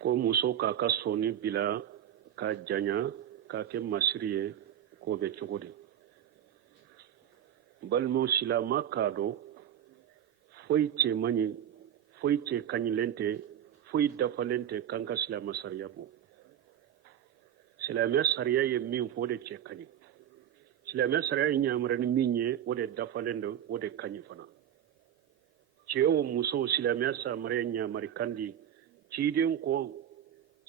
ko muso k'a ka sɔni bila ka janya k'a kɛ masiri ye k'o bɛ cogo di balimaw silama k'a dɔn foyi cɛ man ɲi foyi cɛ kaɲilen tɛ foyi dafalen tɛ kan ka silama sariya bɔ silamɛ sariya ye min fɔ o de cɛ kaɲi silamɛ sariya ye ɲamara ni min ye o de dafalen don o de kaɲi fana cɛ o muso silamɛ sariya ɲamari kandi ciden ko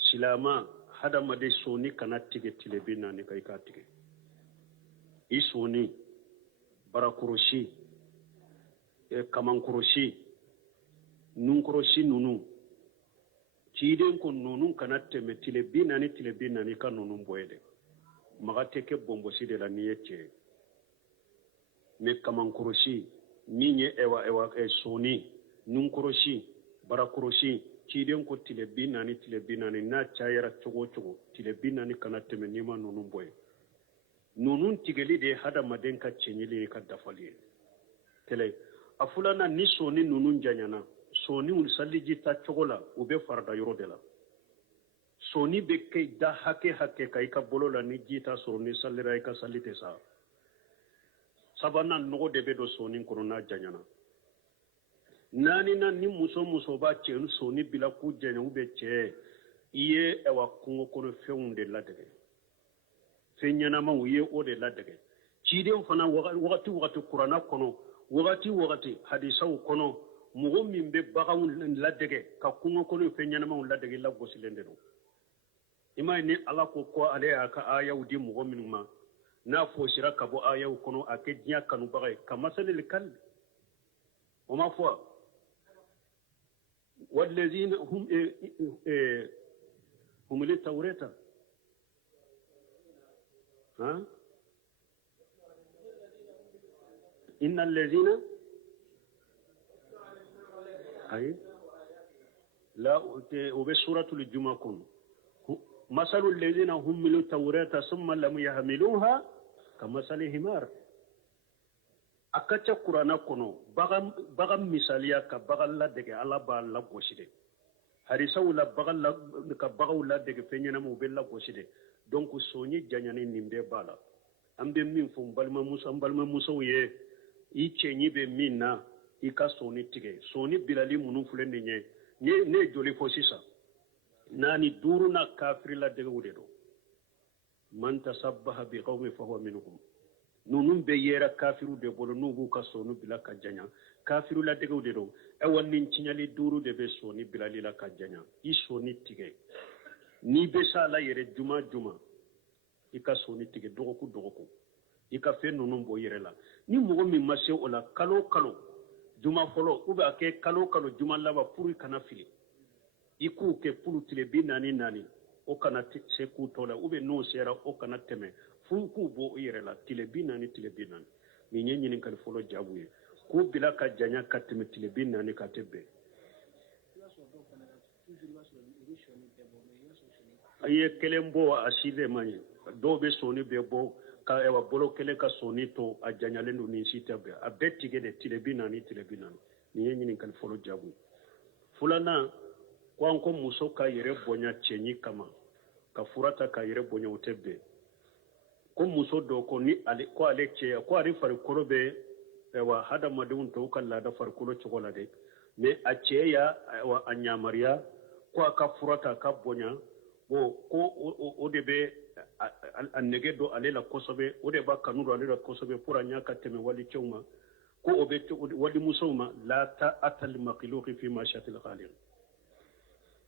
silama hadamaden soni kana tigɛ tile bi naani ka i k'a tigɛ i soni barakɔrɔsi kamankɔrɔsi nunkɔrɔsi ninnu ciden ko ninnu kana tɛmɛ tile bi naani ka ninnu bɔ ye dɛ maga tɛ kɛ bɔnbɔsi de la n'i ye cɛ ye mais kamankɔrɔsi min ye soni nunkɔrɔsi barakɔrɔsi ciden ko tile bi naani n'a cayara cogo o cogo tile bi naani kana tɛmɛ n'i ma ninnu bɔ ye ninnu tigɛli de ye hadamaden ka cɛɲili ye ka dafali ye kɛlɛ a filanan ni soni ninnu janyana soniw saliji ta cogo la u bɛ farada yɔrɔ de la soni bɛ kɛ da hakɛ ka i ka bolo la ni ji ta sɔrɔ ni salira i ka sali tɛ sa sabanan nɔgɔ de bɛ don soni kɔnɔ n'a janyana naaninan ni muso b'a cɛ soni bila k'u janya u bɛ cɛ i ye kungo kɔnɔ fɛnw de ladege fɛn ɲɛnamaw u ye o de ladege ciden fana wagati kuranna kɔnɔ wagati hadisaw kɔnɔ mɔgɔ min bɛ baganw ladege ka kungo kɔnɔ fɛn ɲɛnamaw ladege lagosilen de don i m'a ye ni ala ko ale y'a ka ayaw di mɔgɔ minnu ma n'a fɔsira ka bɔ ayaw kɔnɔ a kɛ diɲɛ kanubaga ye ka masalil kalbi o ma fɔ والذين هم للتوراة إن الذين أي لا وبسورة الجمعة مثل الذين هم للتوراة ثم لم يحملوها كمثل حمار akacha qur'ana kono bagam misaliya ka bagal la dege ala ba la goside harisaw la bagal la ka bagaw la dege fenyana mo be la goside donc soni janyani nimbe bala ambe min fo balma musa ye i chenyi be minna i ka soni tige soni bilali munu fulende ne joli fo sisa nani duruna kafir la dege wudedo man tasabbaha bi qawmi fa huwa minhum nunun be yera kafiru de bolo nugu ka sonu bila ka janya kafiru la degew de do e wonni cinyali duru de be soni bila lila ka janya i soni tige ni be sala yere juma i ka soni tige dogoku i ka fe nunun bo yere la ni mogo min mase o la kalo juma folo ube ake kalo juma laba puru kana fili i ku ke pulu tile bi nani o kana se ku tola ube no sera o kana teme funku bo yere la tile bi nani ni nyinyi kan folo jabuye ko bila ka janya ka teme tile bi nani ka tebe aye kelembo asile manye do be soni be bo ka ewa bolo kele ka soni to a janya lendo ni sitabe a betige de tile bi nani ni nyinyi kan folo jabuye fulana ko anko muso ka yere bonya chenyi kama ka furata ka yere bonya utebe ko muso do ko ni ale cɛ ko ale farikolo bɛ wa hadamadenw tɔw ka laada farikolo cogo la dɛ mais a cɛ ya a ɲamariya ko a ka furata ka bonya ko o de bɛ a nege do ale la kosɛbɛ o de b'a kanu do ale la kosɛbɛ pour a ɲa ka tɛmɛ walicɛw ma ko o bɛ walimusow ma la ta'atal makhluqi fi mashiatil khaliq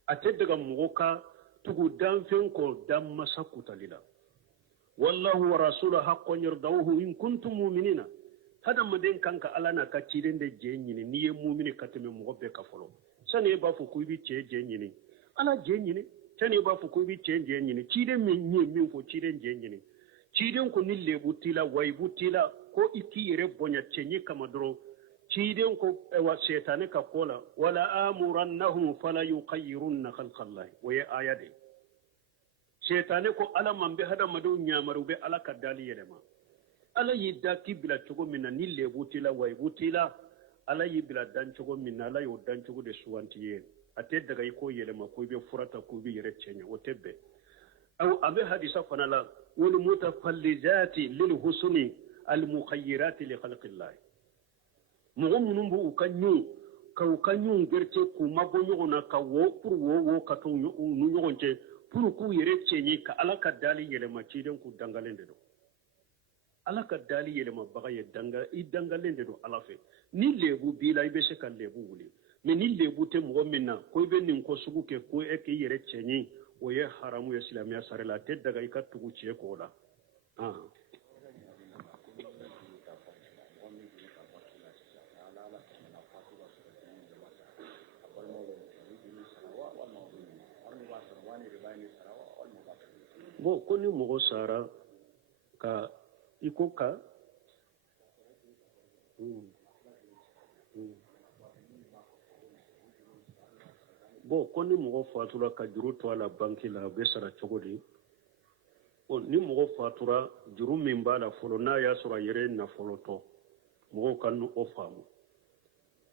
a tɛ daga mɔgɔ ka tugu danfɛn kɔ dan masa kutali la wallahu wa rasuluhu haqqan yardawhu in kuntum mu'minina hada maden kanka ala na ka ciren de je nyini ni ye mu'mini ka teme mo be ka folo sane ba fu ku bi ce je nyini ala je nyini sane ba fu ku bi ce je nyini ciren min fo ciren je nyini ciren ko ni lebu tila waybu tila ko iki yere bonya cenyi kama dro ciren ko wa shaytane ka kola wala amurannahum fala yuqayyirunna khalqallahi wa ya ayade shaytane ko ala man be hada madu nyamaru be ala kadali yelema ala yidda kibla cogo minna nille butila way butila ala yibla dan cogo minna ala yo dan cogo de suwantiye ate daga iko yelema ko be furata ko be yere cenya o tebbe aw abe hadisa fanala wal mutafallijati lil husni al mukhayyirati li khalqillah mo munum bu kanyu gerce ku mago nyona ka wo pour wo ka to nu nyonje pour ku yere cenyi ka alaka dali yelema ciden ku dangalende do alaka dali yelema baga ye dangalende do alafe ni lebu bila ibe se kan lebu wuli mais ni lebu te mo minna ko be nin ko sugu ke ko e ke yere cenyi o ye haramu ya islamiya sarela te daga ikatugu ce ko la bon ko ni mogo sara ka iko ka bon ko ni mogo fatura ka juru to ala banki la be sara cogodi bon ni mogo fatura juru min bala folo na ya sura yere na folo to mogo kanu o famu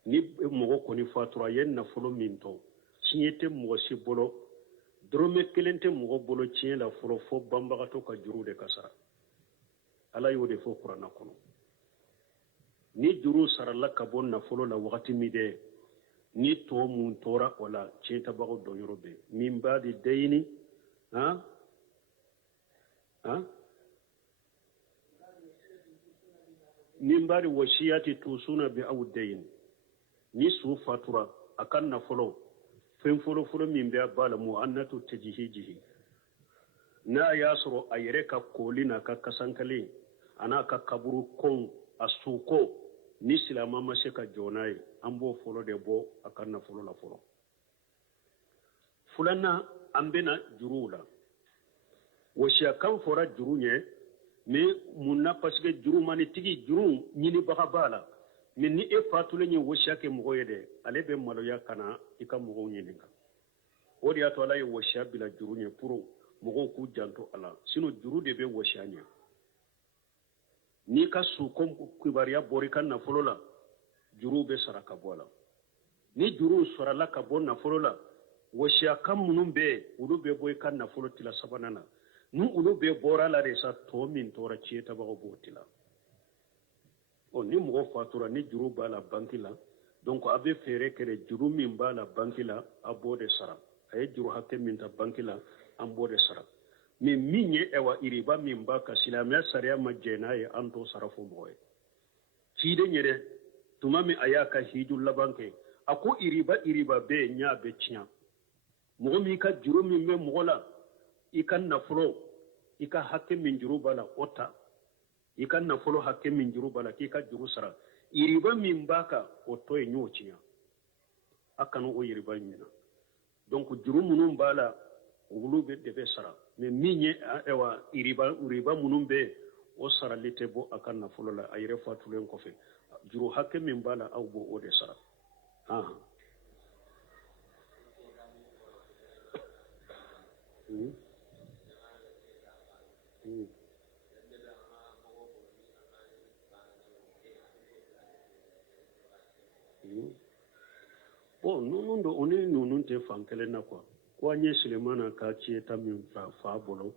ni mogo ko ni fatura yen na folo min to sinyete mogo si bolo drome kelente mogo bolo cien la folo fo bambagato ka juru de kasara ala yo de fo qur'ana kono ni juru sarala ka bon na folo la wakati mide ni to mun tora wala centa bago do yorobe min badi dayni min badi wasiyati tusuna bi aw dayn ni su fatura akan na folo fen folo min be bala mu annatu tajhijihi na yasro ayre ka kolina ka kasankale ana ka kaburu kon asuko ni silama ma se ka jonaye ambo folo de bo akan na folo la folo fulana ambena jurula wasiya kan fora jurunye me munna parce que juru mani tigi juru nyini baka bala mais ni e fatule ni wasiya ke mogo yede ale be maloya kana ika mogo nyininga odi ato ala ye wasiya bila jurunye pour mogo ku janto ala sino juru de be wasiya nya ni ka su kom kibariya bori kan na folo la juru be saraka bola ni juru sarala ka bon na folo la wasiya kam munum be ulu be boy kan na folo tila sabanana nu ulu be bora la resa to min tora cieta ba botila o ni mo fatura ni juru bala banki la donc abe fere kere juru min bala banki la abode sara ay juru hakke min ta banki la ambode sara mi minye ewa iriba min ba ka silamya sariya majena ye anto sarafo boy cide nyere tuma mi ayaka hijul labanke ako iriba be nya be cia mo mi ka juru min be mola ikan nafolo ika hakke min juru bala ota ikan nafolo hakke min juru bala ki ka juru sara iriba min baka oto e nyochiya akanu o iriba mina donc juru munum bala wulu be debe sara mais minye ewa iriba munum be o sara lite bo akan nafolo la ayre fatulen ko fe juru hakke min bala aw bo o de sara bon nunun do oni nunun te fankele na kwa nye Sulemana ka cieta min fa bolo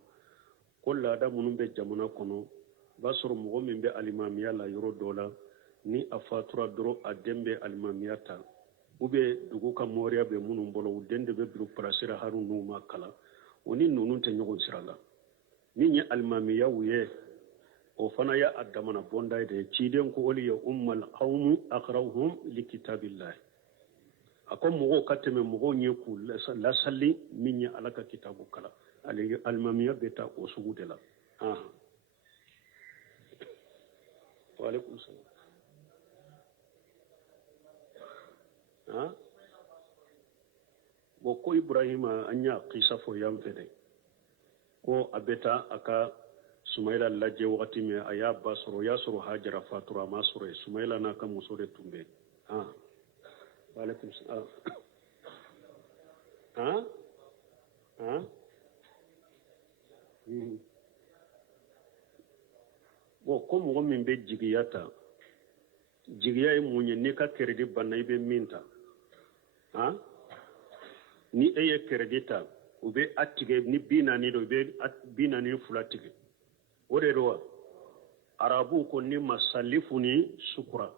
ko laada munun be jamana kono ba soro mogo min be alimamiya la yoro dola ni a fatura doro a dembe alimamiya ta ube dugu ka moriya be munun bolo u dende be biru parasira haru numa kala oni nunun te ɲɔgɔn sira la min ye alimamiya wuye o fana ya a damana bonda de ciden ko oli ya ummal qawmu aqra'uhum li kitabillah ako mogo ka tɛmɛ mogo ɲɛ ku lasali min ye ala ka kitabu kala alimamiya bɛ taa o sugu de la waalaikum salam bon ko ibrahima an y'a kisa fo yan fɛ dɛ ko a bɛ taa a ka sumayila lajɛ wagati min a y'a ba sɔrɔ o y'a sɔrɔ hajara fatura a ma sɔrɔ yen sumayila n'a ka muso de tun bɛ waalaikum salam bon ko mɔgɔ min bɛ jigiya ta jigiya ye mun ye n'i ka kɛrɛdi banna i bɛ min ta ni eye kredita ube atige ni binani do be binani fulatige ode do arabu ko ni masallifu ni sukura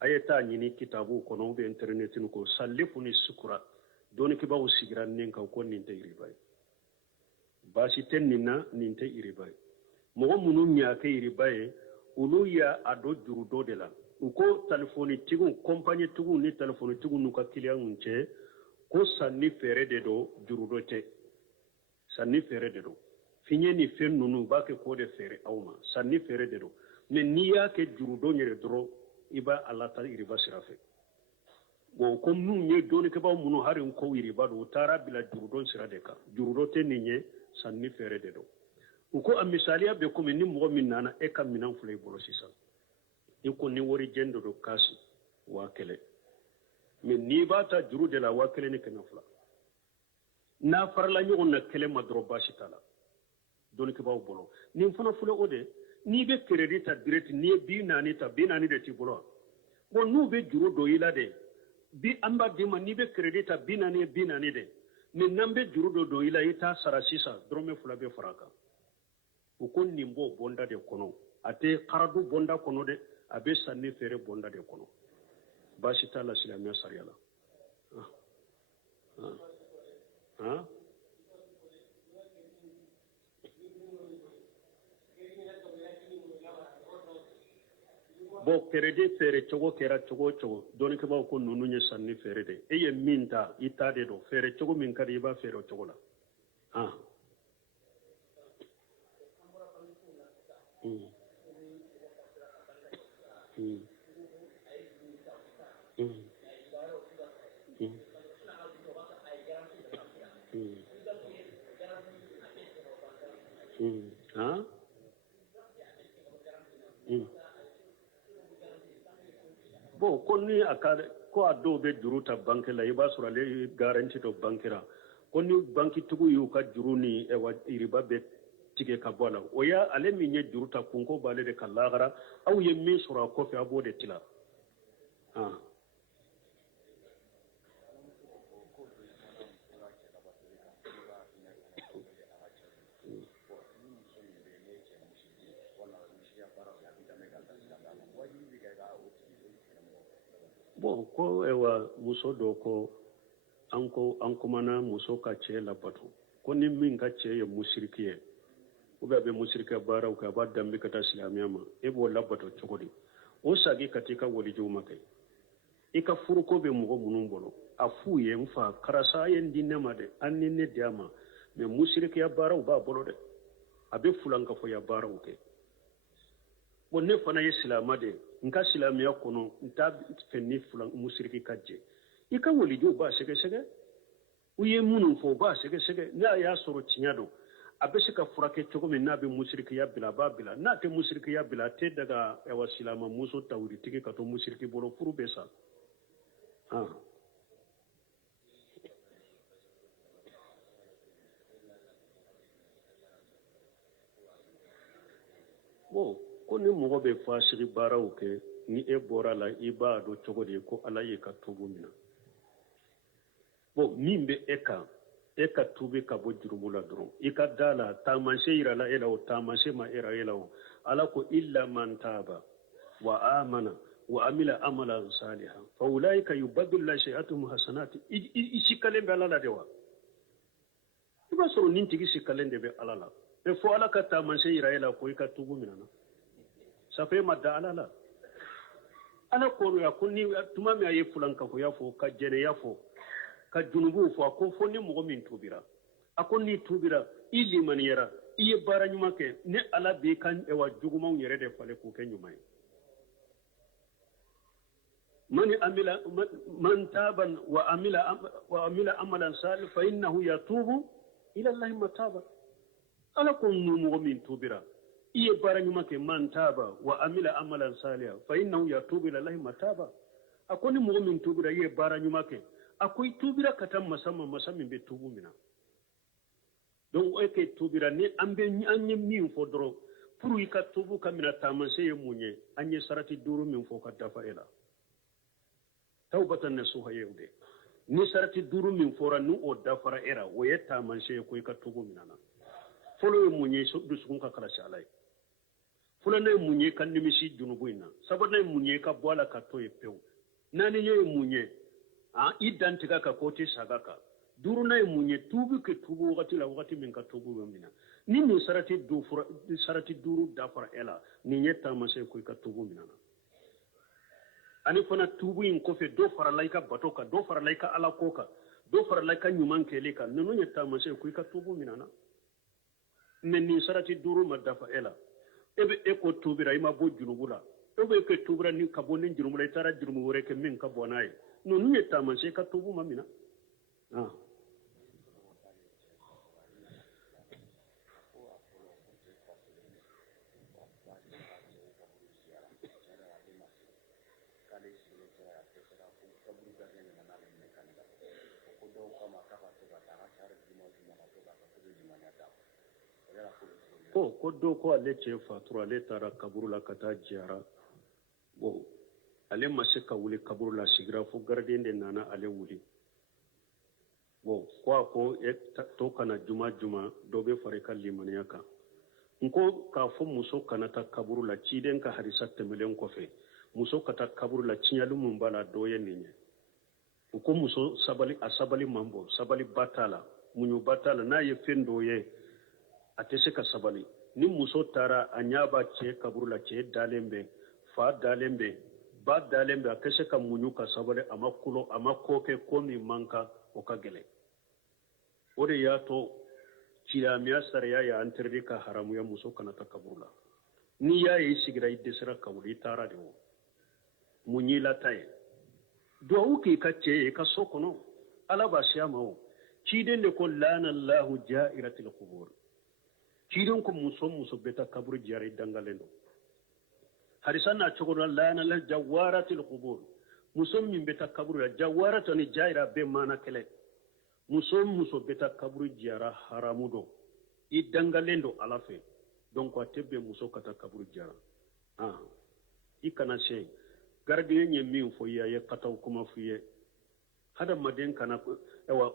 ayeta nyini kitabu ko no be internet ko sallifu ni sukura doni ke bawo sigiran nin ka ko nin te iribay basi tenina nin te iribay mo munu nya ke iribay ulu ya ado jurudo de la uko telefoni tigu compagnie tigu ni telefoni tigu nuka client unche ko sanni fere de do jurudo te sanni fere de do finye ni fen nunu ba ke ko de fere awma sanni fere de do ne niya ke jurudo nyere dro iba alata iriba sirafe bo ko nu nye doni ke ba munu harin ko iriba do tara bila jurudo sirade ka jurudo te ninye sanni fere de do uko amisaliya be ko min ni mo min nana e kam minan fulay bolo sisa iko ni wori jendo do kasi wakele min ni bata juru de la wakele ni kana fula na farla nyogon na kele madro bashi tala don ke baw bolo ni fana fula ode ni be credit direct ni bi nani de ti bolo bon nu be juru do ila de bi amba de man ni be credit bi nani de min nambe juru do ila ita sarasisa drome fula be faraka ukon nimbo bonda de kono ate qaradu bonda kono de abe sanni fere bonda de kono bashi tala silamiya sariyala bo kerede fere chogo kera chogo doni ke ba ko nunu nye sanni fere de eye minta ita de do fere chogo min kadi ba fere chogo la bon konni akade ko ado be juruta banque la iba sura le garantie to bankira konni banki tugu yu ka juruni e wa iriba be tige ka bola oya ale minye juruta kunko bale de kalagara aw ye min sura ko fi abode tila bon ko ewa muso do ko anko mana muso ka che la batu ko ni min ka che ye musrikiye ube be musrika bara ka ba dambe ka ta islamiya ma e bo la batu chogodi o sagi katika woli juma kai ika furu ko be mugo munun bolo afu ye mfa karasa ye ndinne ma de annine diama me musrikiya bara ba bolo de abe fulanka fo ya bara uke bon ne fana ye silama de nka silamiya kono nta fenni fulan musriki kajje ika woli jo ba sege uye munun fo ba sege na ya soro tinya do abe se ka furake cogo min na be musriki ya bila ba bila na te musriki ya bila te daga ewa silama muso tawri tigi ka to musriki bolo furu be sa bon ko ni mogo be fasiri baaraw kɛ ni e bɔra la i b'a dɔn cogo di ko ala ye ka tubu mina bon min be e kan e ka tubi ka bɔ jurumu la dɔrɔn i ka da la taamanse yira la e la o taamanse ma era e la o ala ko illa man taba wa amana wa amila amalan salihan fa ulaika yubaddilu la shay'atuhum hasanati i sikkalen be ala la de wa i b'a sɔrɔ nin tigi sikkalen de be ala la e fo ala ka taamanse yira e la ko i ka tubu mina na safe madda ala ala ko ya kunni tuma mi ayi fulan ka ko ya fo ka jene ya fo ka junubu fo ko fo ni mo min tubira akon ni tubira ili man yara iye bara nyuma ke ne ala be kan e wa juguma yere de fale ko ke nyuma man taban wa amila amalan salih fa innahu yatubu ila allahi mataba ala ko mo min tubira iye bara nyuma ke man taba wa amila amalan saliha fa innahu yatubu ila allahi mataba akoni mu'min tubira iye bara nyuma ke akoy tubira katam masammin be tubu mina donc o ke tubira ni ambe anye min fo dro pour ka tubu kamina tamanse ye munye anye sarati duru min fo ka dafa ela tawbatan nasuha yewde ni sarati duru min fora nu o dafara era o yetta man she ko ka tubu minana folo e munye so du sukun ka kala shalai folo ne munye kan nimisi junubu ina sabana munye ka bola ka to e pew nani ye munye a idantika ka koti sagaka duru na munye tubu ke tubu wakati la wakati min ka tubu mina ni ni sarati duru dafara ela ni yetta man she ko ka tubu minana ani fana tubu in kofe do fara laika batoka do fara laika alakoka do fara laika nyuman keleka nunu nyetta mashe kuika tubu minana men ni sarati duru madafa ela ebe eko tubira ima bo junubula ebe ke tubira ni kabone junubula itara junubu woreke min kabonai nunu nyetta mashe ka tubu mamina ko do ko ale ce fatura ale tara kaburu la kata jara bo ale mase ka wuli kaburu la sigira fo gardien de nana ale wuli bo ko to kana juma do be fare kan limaniya kan nko ka fo muso kana ta kaburu la ciden ka harisa temelen ko fe muso kata kaburu la cinyalu mun bala doye ninye ko muso sabali mambo sabali batala munyu batala na ye fendoye atese ka sabali ni muso tara anyaba ce kaburu la ce dalembe fa dalembe ba dalembe atese ka munyu ka sabali amakulo amakoke komi manka o ka gele ode ya to cilamiya sariya ya antirdi ka haramu ya muso kana ta kaburu la ni ya yi sigira idesira kaburu tara de wo munyi la taye duwawu ke ka ce ka sokono alaba siyama wo ciden de ko lana Allahu ja'iratil qubur ciden ko muso beta kaburu jari dangalendo harisan na chogo lana la jawaratil qubur muso min beta kaburu ya jawaratu ni jaira be mana kele muso beta kaburu jara haramudo I dangalendo alafe donc atebe muso kata kaburu jara I kana se gardien nye min fo ya kataw kuma fiye hada maden kana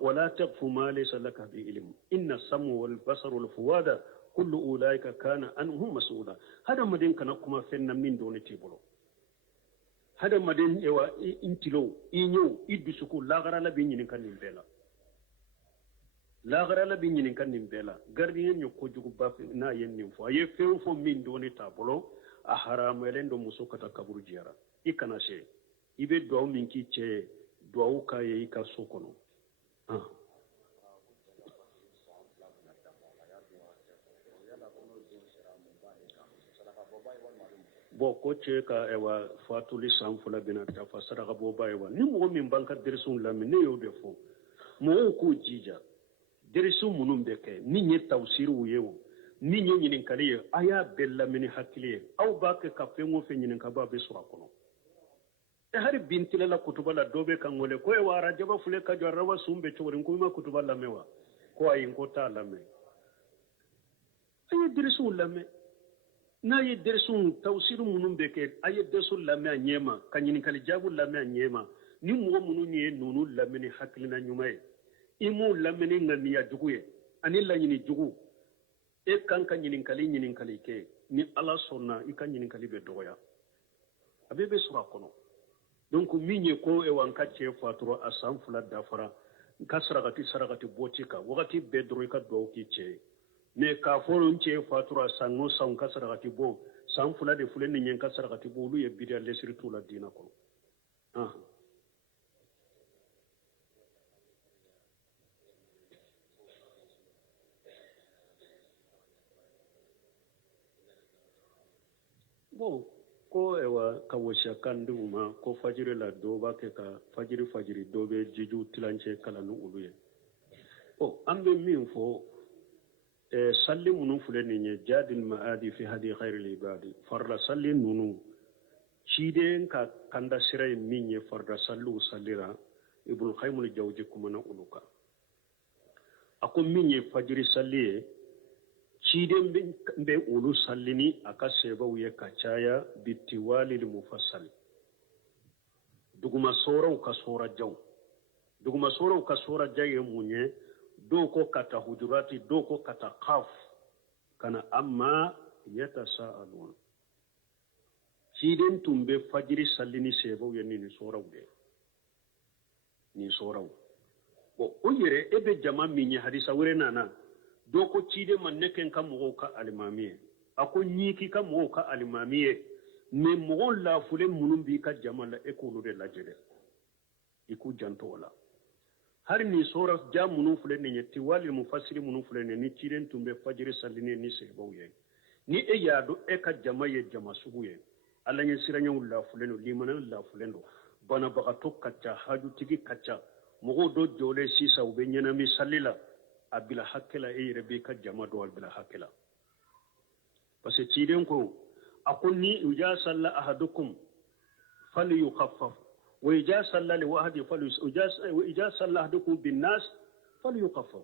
wala taqfu ma laysa laka bi ilm inna samu wal basaru wal fuwada kullu ulaika kana anhum mas'ula hada maden kana kuma fenna min do ne tibolo hada maden intilo inyo idusuku lagara la bi nyinin kan nimbela lagara la bi nyinin kan nimbela gardien nyo ko jugu ba na yen nim fo ye fo min do ne tabolo a haram elendo muso kata kaburu jiara ikana she ibe do min ki che do ka ye ka sokono bo ko che ka ewa fatuli samfula bina ta fasara ga bo baywa ni mo min banka dersun lamme ne yo defo mo ko jija dersun munum beke ni nye tawsiru yewo ni nye nyinin kaliye aya bella mini hakiliye aw ba ka fengo fe nyinin ka ba be sura kono hari bintile la kutuba la dobe kan wole ko e wara jaba fule ka jo rawa sumbe chorin ko ma kutuba la mewa ko ayin ko ta la me ay dirsu la me na ye dirsu tawsiru munum beke ay dirsu la me nyema kanyin kali jabu la me nyema ni mo munu ni nunu la me ni hakilina nyumaye imu la me ni ngami ya juguye ani la nyini jugu e kan kanyin kali ke ni ala sonna I kanyin kali be doya abebe sura kono donc minye ko e wanka che faturo asam fula dafara saragati botika wakati bedro ka do ki che ne ka folo che faturo sango sang ka saragati bo sam fula de fule nyen ka saragati bo lu ye bidia lesritu la dina ko bon ko ewa kawosha kanduma ko fajiri la doba ke ka fajiri dobe jiju tilanche kala nu uluye ambe min fo salli munun fule ninye jadil maadi fi hadi khairil ibadi farla salli nunu chiden ka kanda siray minye farda sallu sallira ibul qaymul jawji kumana uluka ako minye fajiri salliye ciden be ulu sallini aka sebawu ye kacaya bitiwali mufassal duguma soraw ka sora jaw duguma soro ka sora jaye munye do ko kata hujurati do ko kata qaf kana amma yatasaalun ciden tumbe fajiri sallini sebo yenni ni sorawde ni soraw bo o yere ebe jama minye hadisa wure nana do ko cide man neken kam mo ka alimamiye ako nyiki kam mo ka alimamiye me mo la fule munum bi ka jama la ekolu de la jede iku janto wala har ni sora jamunu fule ne nyati wali mufassiri munu fule ne ni ciden tumbe fajiri sallini ni sebo ye ni e yado e ka jama ye jama sugu ye alla nye siranya la fule no limana la fule no bana baka to kacha haju tigi kacha mogo do jole sisa ube nyana mi salila abila hakela e rebe ka jama do abila hakela parce que ciden ko akonni uja salla ahadukum falyukhaffaf wa ija salla li wahdi ija salla ahadukum bin nas falyukhaffaf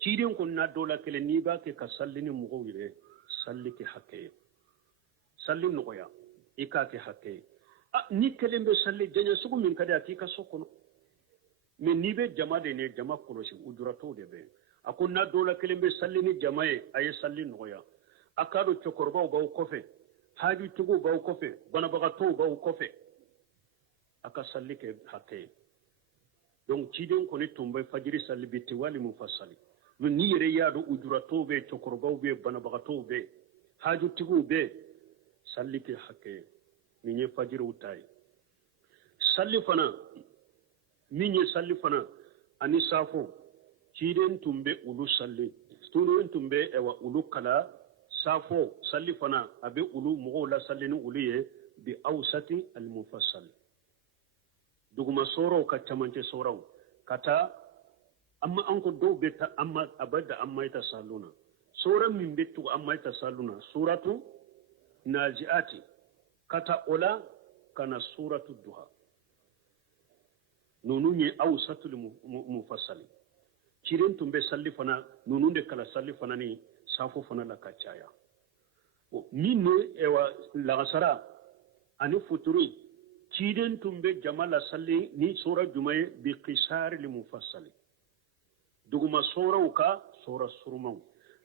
ciden ko na dola kele ni ba ke ka sallini mogo wire salli ke hakke salli noya ika ke hakke ni kelembe salli janya sugu min kada tika sokono men ni be jama de ne jama kolosi ujurato de be akonna dola kelembe salli ni jamae ay salli noya akado chokorba ba kofe haju tugu ba kofe bana baga to ba kofe aka salli ke hakke donc ciden ko ni tumbe fajiri salli bitti wali mufassali men ni yere yaado ujurato be chokorba be bana baga to be haju tugu be salli ke hakke minye fajiri utai salli fana minye salli fana ani safo ciden tumbe ulu salli student tumbe ewa ulu kala safo salli fana abe ulu mugo la salli ni ulu ye bi awsati al mufassal duguma soro ka tamante soro kata amma anko do beta amma abada amma ita saluna sura min betu amma ita saluna suratu najiati kata ola kana suratu duha nunu nye awsatul mufassali ciren tumbe salli fana nunu de kala salli fana ni safo fana la kachaya o minne ewa lagasara ani futuri ciren tumbe jamala salli ni sura jumaye bi qisar li mufassali duguma sura uka sura surmaw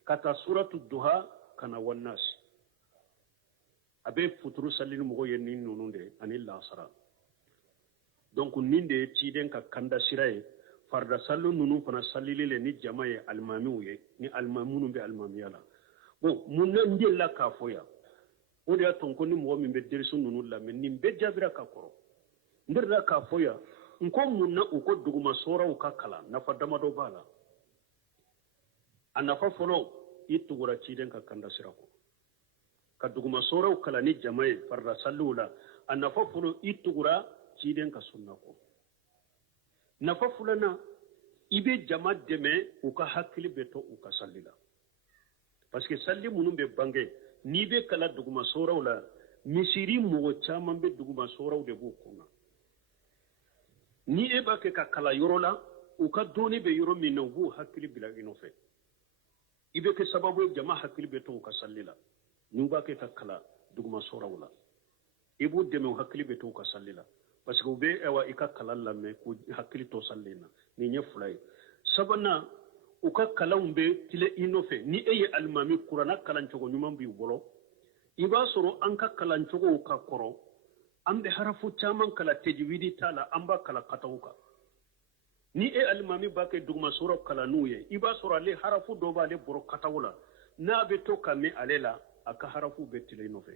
kata suratu duha kana wannas abe futuru salli mugo yenni nununde ani lasara donc ninde ciden ka kanda siraye farda sallu nunu fana sallilele ni jamaye almamiu ye ni almamunu be almamiyala bon munna ndella ka foya o de aton ko ni mugo min be dersu nunu la men ni be jabira ka koro ndirda ka foya nko munna uko duguma sora uka kala nafa damado bala anafa folo itugura ciden ka kanda sirako ka duguma sora kala ni jamaye farda sallula anafa folo itugura ciden ka sunna ko nafa fulana ibe jama deme uka hakili beto uka sallila parce que salli munum be bange ni be kala duguma soraw la misiri mo chaman be duguma soraw de bu kuna ni e ba ke ka kala yorola uka doni be yoro min no bu hakili bila inofe ibe ke sababu jama hakili beto uka sallila ni ba ke ka kala duguma soraw la ibu deme hakili beto uka sallila parce que ube ewa ika kalalla me ku hakili to sallina ni nye fulay sabana uka kalawumbe tile inofe ni eye almami kurana kalanchogo nyumam bi bolo iba soro anka kalanchogo uka koro ambe harafu chaman kala tejwidi tala amba kala katawuka ni e almami bake dugma soro kala nuye iba soro ale harafu doba ale boro katawula na be to kame alela aka harafu be tile inofe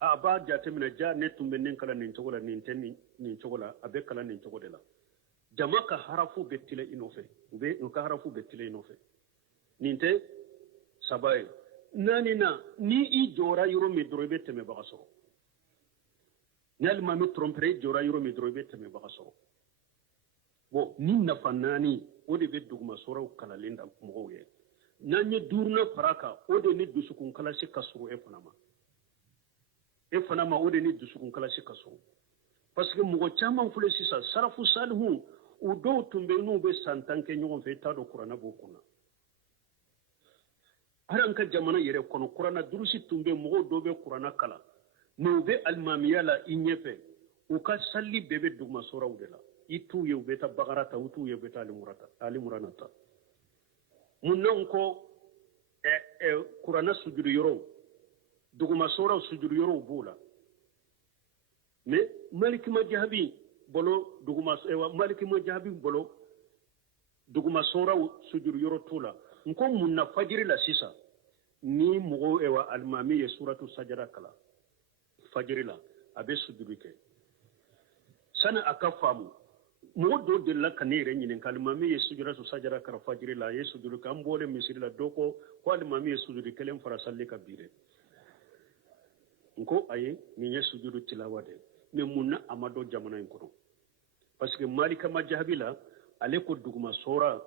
aba jatemina ja netumbe nin kala nin chogola nin tenni nin chogola abe kala nin chogodela jama ka harafu betile inofe ube nuka harafu betile inofe ninte sabaye nani na ni I jora yoro mi drobe teme bagaso nal mami trompere jora yoro mi drobe teme bagaso bo ni na fanani ode be duguma sora kala linda mogoye nanye durna faraka ode ni dusukun kala se kasuru e fanama ode ni dusukun kala se kasuru parce que mogo chaman fule sisa sarafu salhu u do tumbe nu be santanke nyogon fe tado qur'ana bokuna haranka jamana yere kono qur'ana durusi tumbe mogo do be qur'ana kala no be almamiyala inyefe uka salli bebe duguma sora udela itu ye ubeta bagarata utu ye ubeta ali muranata munna unko kurana sujudu yoro duguma sora sujudu yoro bula me maliki majahabi bolo duguma maliki majahabi bolo duguma sora sujudu yoro tula nko munna fajiri la sisa ni mogo ewa almami ye suratu sajada kala fajiri la abe sujudu ke sana akafamu mogo do de la kanere nyinen kalmami ye sujudu sajada kala fajiri la ye sujudu kan bole misiri la doko ko almami ye sujudu kelem fara salle kabire nko aye ni ye sujudu tilawade me munna amado jamana en kono parce que malika majahabi la ale ko duguma sora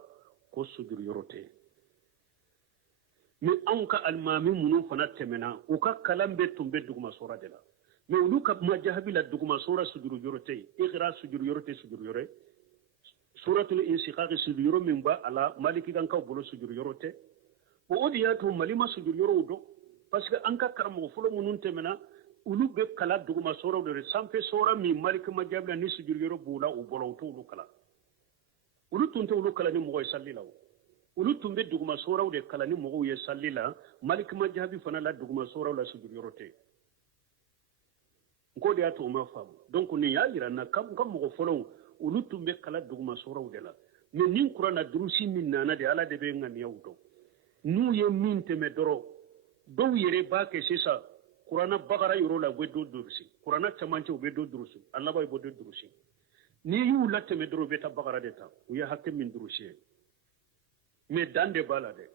ko sujudu yorote mais an ka almami munun fana temena u ka kalan bɛ tun bɛ duguma sora de la mais olu ka majahabi la duguma sora sujudu yorote iqra sujudu yorote sujudu yore suratul insiqaq sujudu yoro min ba ala maliki kan ka bolo sujudu yorote o odi ya to malima sujudu yoro do parce que an ka karamo folo munun temena ulu be kala duguma sora de sanfe sora mi maliki majahabi la ni sujudu yoro bula o bolo to ulu kala ulu tunte ulu kala ni mo sallilaw ulu tumbe duguma soraw de kala ni mogo ye sallila malik majabi fana la duguma soraw la sujudu yorote ngo de ato ma fam donc ni ya yira na kam mogo folon ulu tumbe kala duguma soraw de la mais nin qur'ana durusi min nana de ala de be ngani yawdo nu ye min teme doro do yere ba ke sisa qur'ana bagara yoro la be do durusi qur'ana tamanche be do durusi allah bay bo do durusi ni yu la teme doro be ta bagara de ta u ya hakke min durusi mais dande balade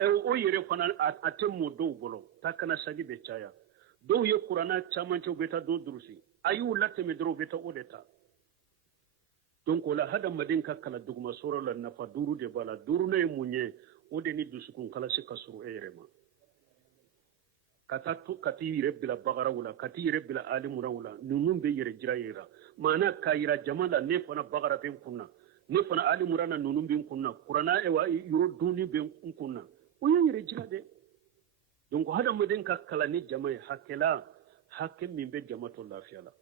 o yere fana atemo do bolo takana sagi be chaya do ye qur'ana chamancho beta do durusi ayu lateme dro beta odeta donc wala hada madin ka kala duguma soro la nafa duru de bala duru ne munye ode ni dusukun kala se kasuru erema kati yere bila bagara wala kati yere bila alimura wala nunun be yere jira yera mana kayira jamala ne fana bagara ben kunna ne fana ali murana nunun bin kunna qur'ana ewa yuro duni bin kunna o yere jira de donc hada modin ka kala ni jama'i hakela hakke min be jamato lafiya la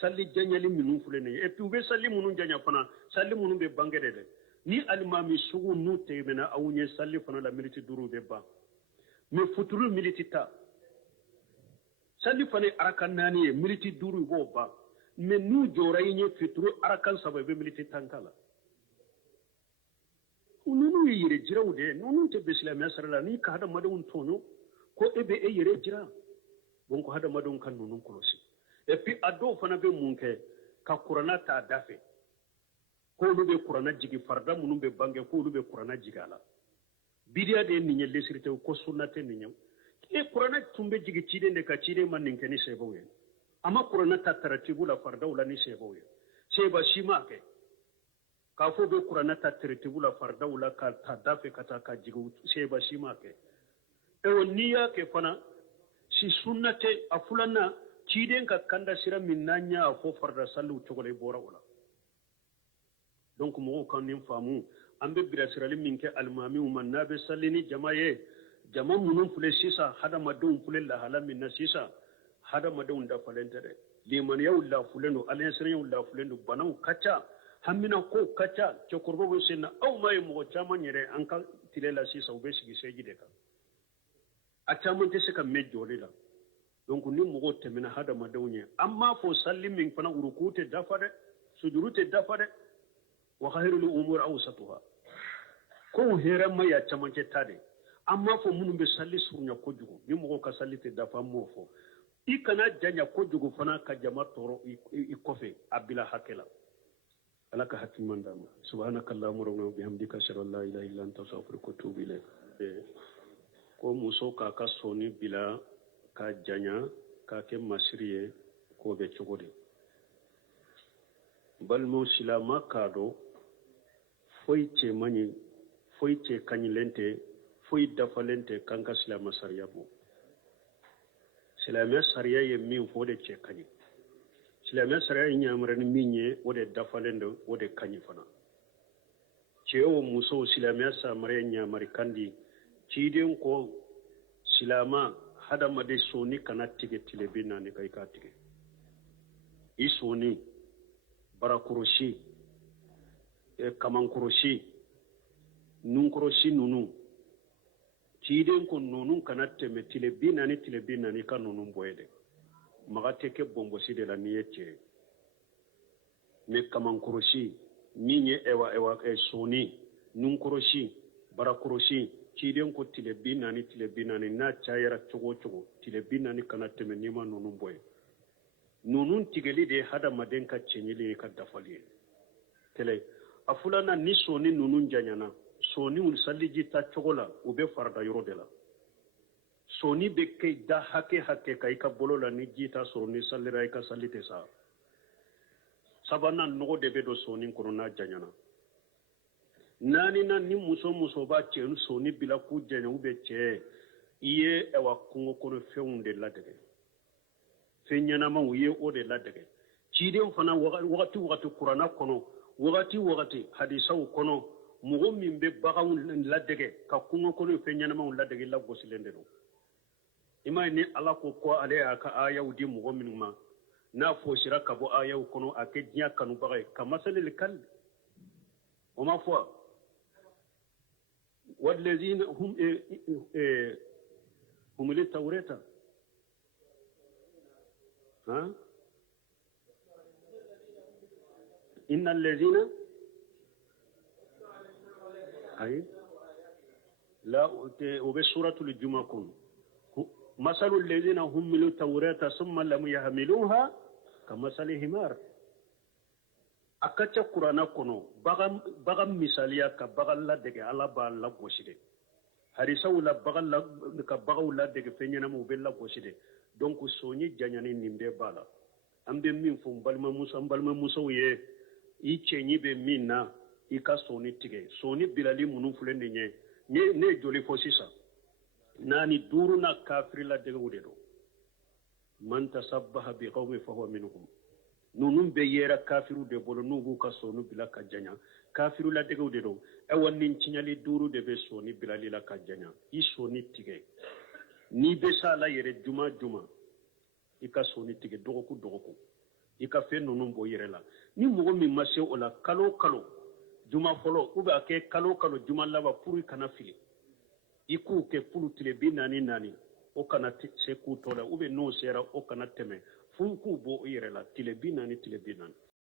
salli janyali minun fule ne et puis be salli munun janya fana salli munun be bangede de ni almami sugu nu te mena awunye salli fana la militi duru be ba me futuru militi ta salli fana arakan nani militi duru bo ba me nu joray nye futuru arakan sababe militi tankala nunu yere jiraw de nunu te bislamia sarala ni ka hada madun tono ko ebe e yere jira bon ko hada madun kan nunu kolosi et puis ado fana be munke ka qur'ana ta dafe ko lu be qur'ana jigi farda munu be bange ko lu be qur'ana jigala bidia de ni nyelle sirte ko sunnate ni nyaw e qur'ana tumbe jigi cide de ka cide man ninke ni sebowe ama qur'ana ta taratibu la farda wala ni sebowe seba shima ke ka fo be qur'ana ta tertibu la farda wala ka ta dafe kata ka jigu seba shima ke e woniya ke fana si sunnate afulana ciden ka kanda sira min nanya fo farda sallu togole bora wala donc mo kan nim famu ambe bira sirali min ke almami man nabe sallini jamaye jama munun fule sisa hada madun fule la hala min nasisa hada madun da falenta de liman yawla fuleno alen sira yawla fuleno banaw kacha hamina ko kacha ce kurbo bo sinna aw may mo chama nyere an ka tilela sisa ube sigi seji de ka a chama te se ka mejjole la donc ni mo temina hada madawnya amma fo sallim min fana urukute dafade sujurute dafade wa khairul umur awsatuha ko hera ma ya chama ke tade amma fo munum be salli surnya ko jugo ni mo ka salli te dafa mo fo ikana janya ko jugo fana ka jama toro i kofe abila hakela alaka hatiman dama subhanakallahumma rabbana bihamdika ashhadu an la ilaha illa anta astaghfiruka wa atubu ilayk ko muso ka ka soni bila ka janya ka ke masriye ko be cogode balmo silama kado foyce mani foyce kanyilente foy dafalente kanka silama sariyabo silama sariya ye min fode ce kanyi silama sariya nyamara ni minye wode dafalende wode kanyi fana ceo muso silama samare nyamari kandi ciden ko silama hada made soni kana tige tilebina ni kai ka tige i soni barakorosi kamankorosi nunkorosi nunu ciden ko nunu kana tɛmɛ tile 40 ka nunu bɔ ye dɛ maga tɛ kɛ bɔnbɔsi de la n'i ye cɛ mais kamankorosi min ye soni nunkorosi barakorosi ciden ko tile 40 n'a cayara cogo o cogo tile 40 kana tɛmɛ n'i ma nunu bɔ ye nunu tigɛli de ye hadamaden ka cɛɲili ye ka dafali ye kɛlɛ a filanan ni soni nunu janyana soni saliji ta cogo la u bɛ farada yɔrɔ de la soni bɛ kɛ da hakɛ ka i ka bolo la ni ji ta sɔrɔ ni salira i ka sali tɛ sa sabanan nɔgɔ de bɛ don soni kɔnɔ n'a janyana naaninan ni muso b'a cɛ soni bila k'u janya u bɛ cɛ i ye kungo kɔnɔ fɛnw de ladege fɛn ɲɛnamaw ye o de ladege ciden fana wagati kuranna kɔnɔ wagati hadisaw kɔnɔ mɔgɔ min bɛ baganw ladege ka kungo kɔnɔ fɛn ɲɛnamaw ladege lagosilen de don i m'a ye ni ala ko ale y'a ka ayaw di mɔgɔ minnu ma n'a fɔsira ka bɔ ayaw kɔnɔ a kɛ diɲɛ kanubaga ye ka masalil kalbi o ma fɔ والذين هم للتوراة إن الذين أي لا وبسورة الجمعة كن مثل الذين هم للتوراة ثم لم يحملوها كمثل حمار akacha qur'ana kono bagam misaliya ka bagal la dege ala ba la goside harisaw la bagal la ka bagaw la dege fenyana mo bella goside donc soni janyani nimbe bala ambe min fo balma musa ye i chenyi be minna i ka soni tige soni bilali munu fulende ne joli fo sisa nani duruna kafir la dege wudedo man tasabbaha bi qawmi fa huwa minhum nunun be yera kafiru de bolo nubu ka sonu bila ka janya kafiru la degew de do e wonni cinyali duru de be soni bilali la ka janya i soni tige ni be sala yere juma i ka soni tige dogoku i ka fe nunun bo yere la ni mogo min ma se o la kalo juma folo u ba ke kalo juma laba pour kana fili i ku ke pulu tile 40 o kana se ku tola u be no sera o kana teme funku bo yere la tile 40